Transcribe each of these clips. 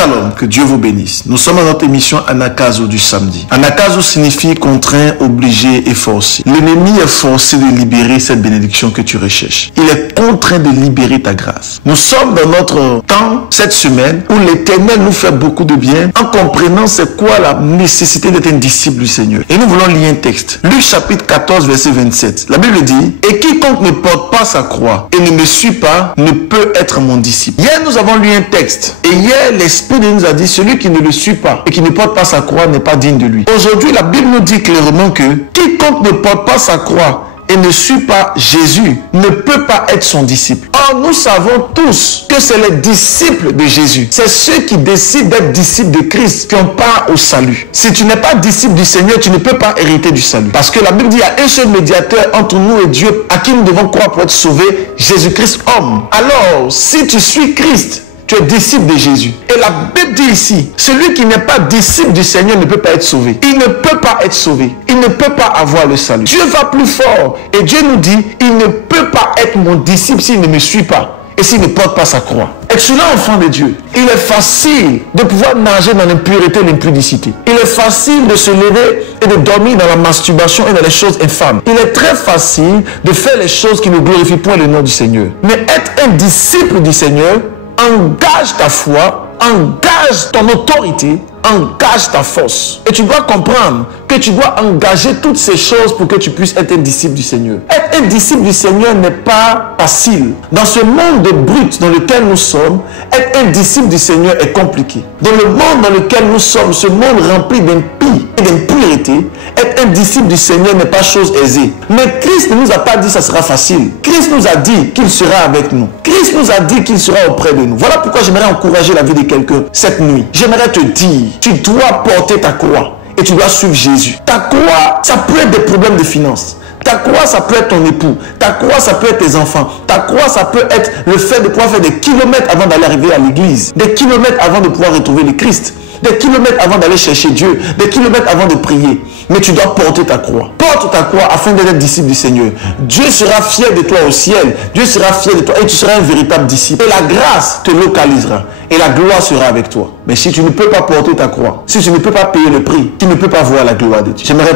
Shalom, que Dieu vous bénisse. Nous sommes à notre émission Anakazo du samedi. Anakazo signifie contraint, obligé et forcé. L'ennemi est forcé de libérer cette bénédiction que tu recherches. Il est contraint de libérer ta grâce. Nous sommes dans notre temps, cette semaine, où l'Éternel nous fait beaucoup de bien en comprenant c'est quoi la nécessité d'être un disciple du Seigneur. Et nous voulons lire un texte. Luc chapitre 14, verset 27. La Bible dit, « Et quiconque ne porte pas sa croix et ne me suit pas ne peut être mon disciple. » Hier, nous avons lu un texte. Et hier, l'Esprit de nous a dit, celui qui ne le suit pas et qui ne porte pas sa croix n'est pas digne de lui. Aujourd'hui, la Bible nous dit clairement que quiconque ne porte pas sa croix et ne suit pas Jésus ne peut pas être son disciple. Or, nous savons tous que c'est les disciples de Jésus. C'est ceux qui décident d'être disciples de Christ qui ont part au salut. Si tu n'es pas disciple du Seigneur, tu ne peux pas hériter du salut. Parce que la Bible dit, il y a un seul médiateur entre nous et Dieu à qui nous devons croire pour être sauvés, Jésus-Christ homme. Alors, si tu suis Christ, tu es disciple de Jésus. Et la Bible dit ici, celui qui n'est pas disciple du Seigneur ne peut pas être sauvé. Il ne peut pas être sauvé. Il ne peut pas avoir le salut. Dieu va plus fort. Et Dieu nous dit, il ne peut pas être mon disciple s'il ne me suit pas. Et s'il ne porte pas sa croix. Excellent enfant de Dieu. Il est facile de pouvoir nager dans l'impureté et l'impudicité. Il est facile de se lever et de dormir dans la masturbation et dans les choses infâmes. Il est très facile de faire les choses qui ne glorifient point le nom du Seigneur. Mais être un disciple du Seigneur, engage ta foi, engage ton autorité, engage ta force. Et tu dois comprendre que tu dois engager toutes ces choses pour que tu puisses être un disciple du Seigneur. Être un disciple du Seigneur n'est pas facile. Dans ce monde de brut dans lequel nous sommes, être un disciple du Seigneur est compliqué. Dans le monde dans lequel nous sommes, ce monde rempli d'impies et d'impureté, être un disciple du Seigneur n'est pas chose aisée. Mais Christ ne nous a pas dit que ça sera facile. Christ nous a dit qu'il sera avec nous. Christ nous a dit qu'il sera auprès de nous. Voilà pourquoi j'aimerais encourager la vie de quelqu'un cette nuit. J'aimerais te dire, tu dois porter ta croix et tu dois suivre Jésus. Ta croix, ça peut être des problèmes de finances. Ta croix, ça peut être ton époux. Ta croix, ça peut être tes enfants. Ta croix, ça peut être le fait de pouvoir faire des kilomètres avant d'aller arriver à l'église. Des kilomètres avant de pouvoir retrouver le Christ. Des kilomètres avant d'aller chercher Dieu. Des kilomètres avant de prier. Mais tu dois porter ta croix. Porte ta croix afin d'être disciple du Seigneur. Dieu sera fier de toi au ciel. Dieu sera fier de toi et tu seras un véritable disciple. Et la grâce te localisera. Et la gloire sera avec toi. Mais si tu ne peux pas porter ta croix, si tu ne peux pas payer le prix, tu ne peux pas voir la gloire de Dieu. J'aimerais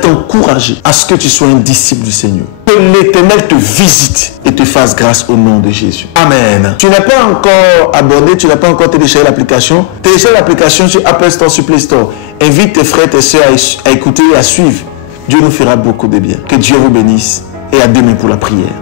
t'encourager à ce que tu sois un disciple du Seigneur. Que l'Éternel te visite et te fasse grâce au nom de Jésus. Amen. Tu n'es pas encore abonné, tu n'as pas encore téléchargé l'application. Télécharge l'application sur Apple Store, sur Play Store. Invite tes frères, tes soeurs à écouter et à suivre. Dieu nous fera beaucoup de bien. Que Dieu vous bénisse et à demain pour la prière.